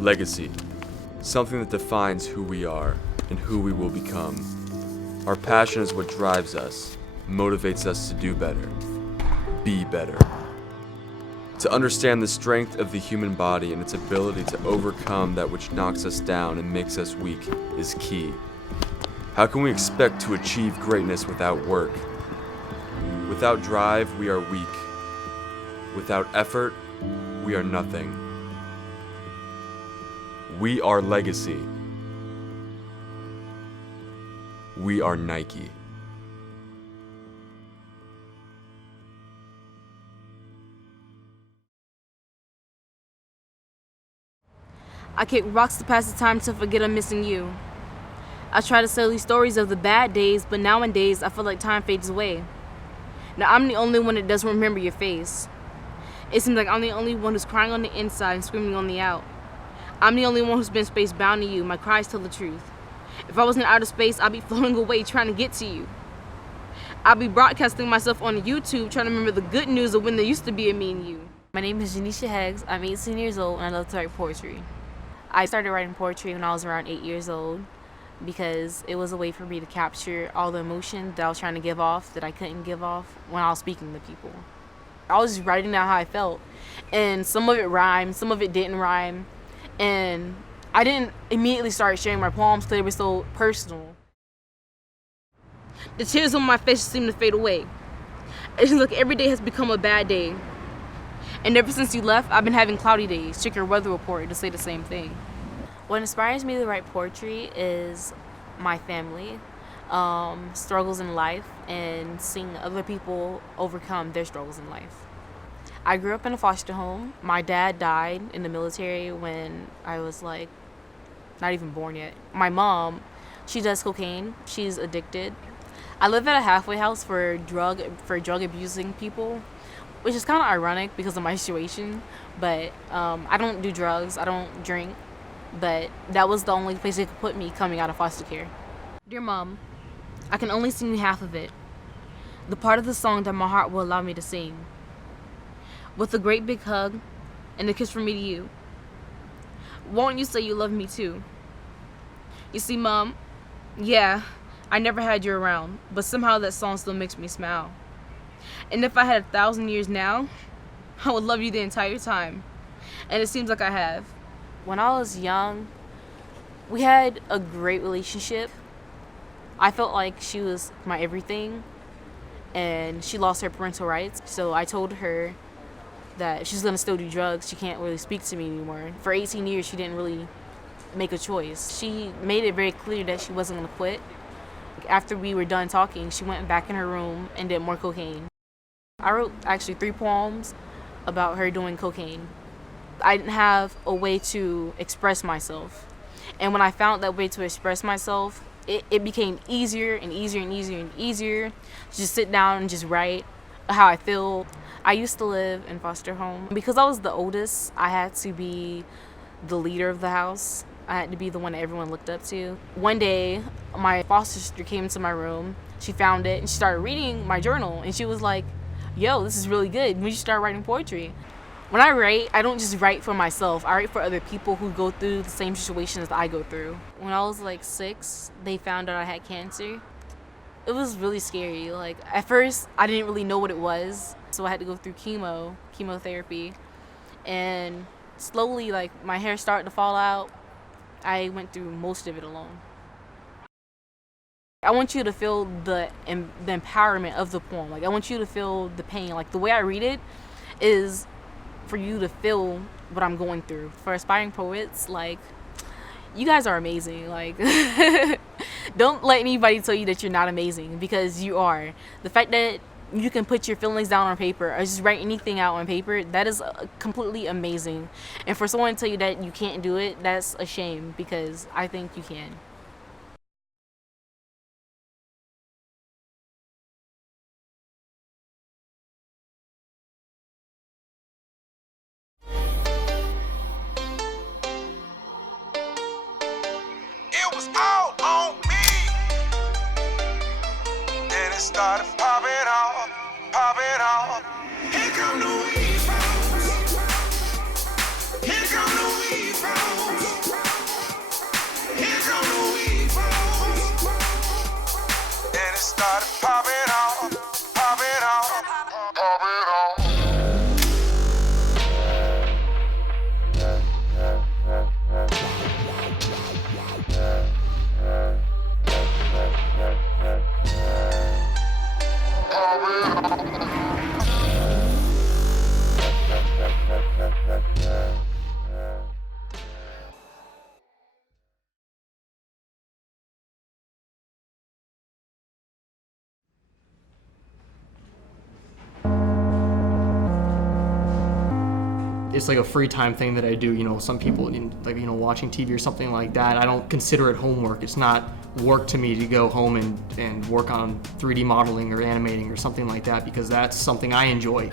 Legacy. Something that defines who we are and who we will become. Our passion is what drives us, motivates us to do better, be better. To understand the strength of the human body and its ability to overcome that which knocks us down and makes us weak is key. How can we expect to achieve greatness without work? Without drive, we are weak. Without effort, we are nothing. We are legacy. We are Nike. I kick rocks to pass the time to forget I'm missing you. I try to sell these stories of the bad days, but nowadays I feel like time fades away. Now I'm the only one that doesn't remember your face. It seems like I'm the only one who's crying on the inside and screaming on the out. I'm the only one who's been space bound to you. My cries tell the truth. If I was in outer space, I'd be floating away trying to get to you. I'd be broadcasting myself on YouTube trying to remember the good news of when there used to be a me and you. My name is Janisha Heggs. I'm 18 years old and I love to write poetry. I started writing poetry when I was around 8 years old because it was a way for me to capture all the emotion that I was trying to give off that I couldn't give off when I was speaking to people. I was just writing down how I felt, and some of it rhymed, some of it didn't rhyme, and I didn't immediately start sharing my poems because they were so personal. The tears on my face seem to fade away. It seems like every day has become a bad day. And ever since you left, I've been having cloudy days. Check your weather report to say the same thing. What inspires me to write poetry is my family, struggles in life, and seeing other people overcome their struggles in life. I grew up in a foster home. My dad died in the military when I was not even born yet. My mom, she does cocaine. She's addicted. I live at a halfway house for drug abusing people, which is kind of ironic because of my situation, but I don't do drugs, I don't drink, but that was the only place they could put me coming out of foster care. Dear Mom, I can only sing you half of it, the part of the song that my heart will allow me to sing. With a great big hug and a kiss from me to you. Won't you say you love me too? You see, Mom, yeah, I never had you around, but somehow that song still makes me smile. And if I had 1,000 years now, I would love you the entire time. And it seems like I have. When I was young, we had a great relationship. I felt like she was my everything, and she lost her parental rights. So I told her that if she's gonna still do drugs, she can't really speak to me anymore. For 18 years, she didn't really make a choice. She made it very clear that she wasn't gonna quit. After we were done talking, she went back in her room and did more cocaine. I wrote actually 3 poems about her doing cocaine. I didn't have a way to express myself. And when I found that way to express myself, it became easier and easier and easier and easier to just sit down and just write how I feel. I used to live in foster home. Because I was the oldest, I had to be the leader of the house. I had to be the one that everyone looked up to. One day, my foster sister came into my room. She found it and she started reading my journal. And she was like, yo, this is really good. When you start writing poetry. When I write, I don't just write for myself. I write for other people who go through the same situations that I go through. When I was 6, they found out I had cancer. It was really scary. At first, I didn't really know what it was. So I had to go through chemotherapy. And slowly, my hair started to fall out. I went through most of it alone. I want you to feel the empowerment of the poem. I want you to feel the pain. The way I read it is for you to feel what I'm going through. For aspiring poets, you guys are amazing. Don't let anybody tell you that you're not amazing, because you are. The fact that you can put your feelings down on paper or just write anything out on paper, that is completely amazing. And for someone to tell you that you can't do it, that's a shame, because I think you can. It was all on me. Then it started popping off, popping off. Here come the weed, folks. Here come the weed. weed flows. Here come the weed flows. And it started popping off, popping off, popping off. It's like a free time thing that I do. You know, some people, like, you know, watching TV or something like that, I don't consider it homework. It's not work to me to go home and work on 3D modeling or animating or something like that, because that's something I enjoy.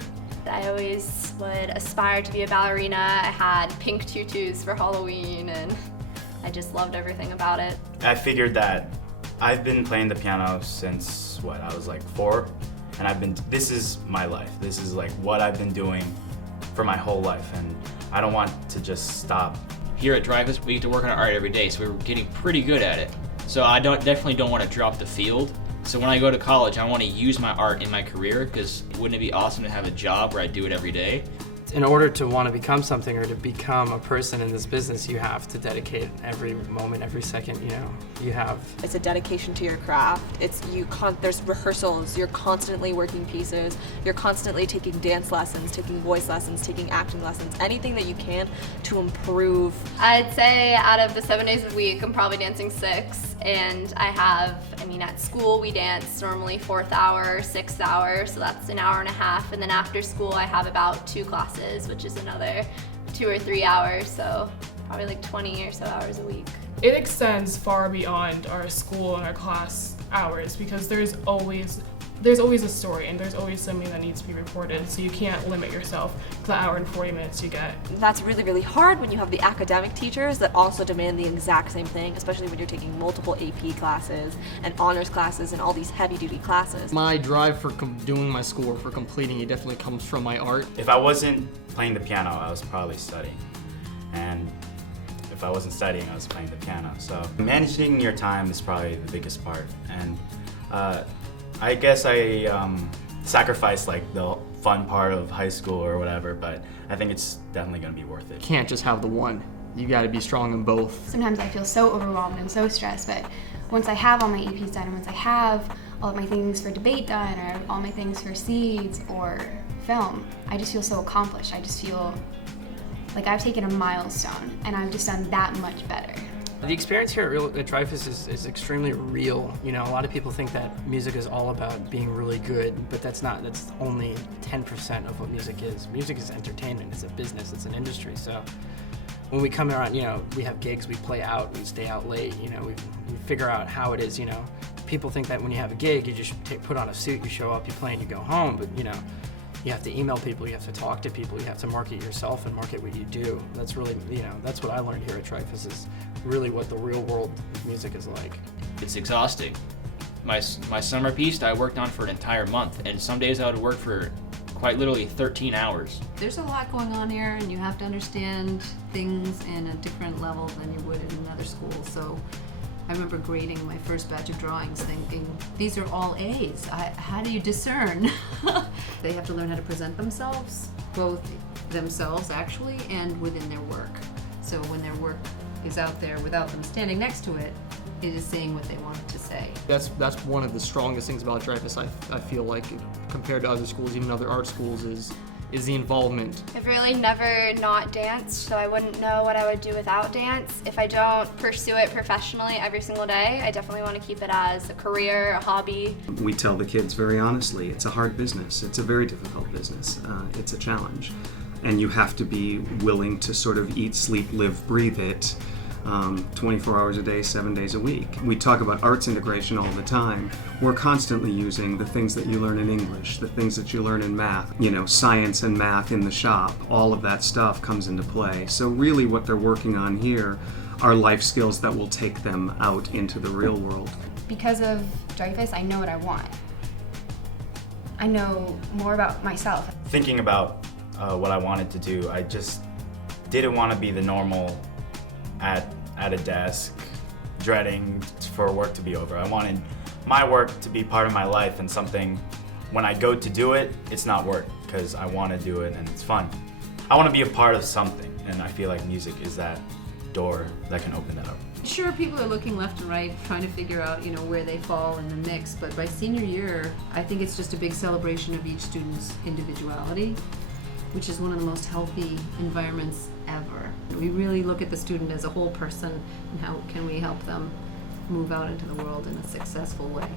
I always would aspire to be a ballerina. I had pink tutus for Halloween, and I just loved everything about it. I figured that I've been playing the piano since, I was like 4, and this is my life. This is like what I've been doing for my whole life, and I don't want to just stop. Here at Dreyfus, we get to work on our art every day, so we're getting pretty good at it. So I definitely don't want to drop the field. So when I go to college, I want to use my art in my career, because wouldn't it be awesome to have a job where I do it every day? In order to want to become something or to become a person in this business, you have to dedicate every moment, every second, you have. It's a dedication to your craft. There's rehearsals, you're constantly working pieces, you're constantly taking dance lessons, taking voice lessons, taking acting lessons, anything that you can to improve. I'd say out of the 7 days a week, I'm probably dancing 6, and at school we dance normally 4th hour, 6th hour, so that's an hour and a half, and then after school I have about 2 classes, which is another 2 or 3 hours, so probably like 20 or so hours a week. It extends far beyond our school and our class hours, because there's always a story and there's always something that needs to be reported, so you can't limit yourself to the hour and 40 minutes you get. That's really, really hard when you have the academic teachers that also demand the exact same thing, especially when you're taking multiple AP classes and honors classes and all these heavy-duty classes. My drive for doing my schoolwork, for completing it, definitely comes from my art. If I wasn't playing the piano, I was probably studying. And if I wasn't studying, I was playing the piano. So managing your time is probably the biggest part. And I guess I sacrificed like the fun part of high school or whatever, but I think it's definitely going to be worth it. You can't just have the one. You got to be strong in both. Sometimes I feel so overwhelmed and so stressed, but once I have all my EPs done, and once I have all of my things for debate done, or all my things for seeds or film, I just feel so accomplished. I just feel like I've taken a milestone and I've just done that much better. The experience here at Dreyfus is extremely real. A lot of people think that music is all about being really good, but that's only 10% of what music is. Music is entertainment, it's a business, it's an industry. So when we come around, we have gigs, we play out, we stay out late, we figure out how it is, People think that when you have a gig, you just put on a suit, you show up, you play, and you go home, but you have to email people, you have to talk to people, you have to market yourself and market what you do. That's really, that's what I learned here at Dreyfus, is really what the real world of music is like. It's exhausting. My summer piece I worked on for an entire month, and some days I would work for quite literally 13 hours. There's a lot going on here, and you have to understand things in a different level than you would in another school. So I remember grading my first batch of drawings thinking, these are all A's. How do you discern? They have to learn how to present themselves, both themselves actually and within their work. So when their work is out there without them standing next to it, it is saying what they want it to say. That's one of the strongest things about Dreyfus, I feel like, compared to other schools, even other art schools, is the involvement. I've really never not danced, so I wouldn't know what I would do without dance. If I don't pursue it professionally every single day, I definitely want to keep it as a career, a hobby. We tell the kids very honestly, it's a hard business. It's a very difficult business. It's a challenge. And you have to be willing to sort of eat, sleep, live, breathe it 24 hours a day, 7 days a week. We talk about arts integration all the time. We're constantly using the things that you learn in English, the things that you learn in math, science and math in the shop. All of that stuff comes into play. So really what they're working on here are life skills that will take them out into the real world. Because of Dreyfus, I know what I want. I know more about myself. Thinking about what I wanted to do, I just didn't want to be the normal at a desk, dreading for work to be over. I wanted my work to be part of my life and something, when I go to do it, it's not work, because I want to do it and it's fun. I want to be a part of something, and I feel like music is that door that can open that up. Sure, people are looking left and right, trying to figure out, where they fall in the mix, but by senior year, I think it's just a big celebration of each student's individuality, which is one of the most healthy environments ever. We really look at the student as a whole person, and how can we help them move out into the world in a successful way.